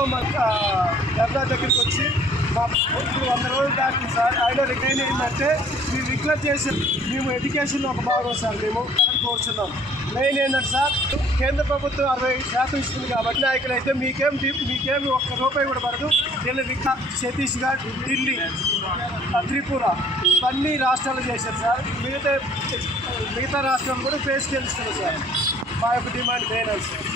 ప్రభుత్వం ధర్నా దగ్గరికి వచ్చి మా ఇప్పుడు 100 రోజులు దాటింది సార్. అయినా రిటైన్ ఏంటంటే మేము రిక్వెస్ట్ చేసి మేము ఎడ్యుకేషన్లో ఒక భాగం సార్ మేము కోరుచున్నాం. మెయిన్ ఏంటంటే సార్ కేంద్ర ప్రభుత్వం 60% ఇస్తుంది కాబట్టి నాయకులు అయితే మీకేం ₹1 కూడా పడదు. ఢిల్లీ, ఛత్తీస్గఢ్, ఢిల్లీ, త్రిపుర ఇవన్నీ రాష్ట్రాలు చేశారు సార్. మిగతా రాష్ట్రాలు కూడా ఫేస్ తెలుస్తుంది సార్. మా యొక్క డిమాండ్ మెయిన్ సార్.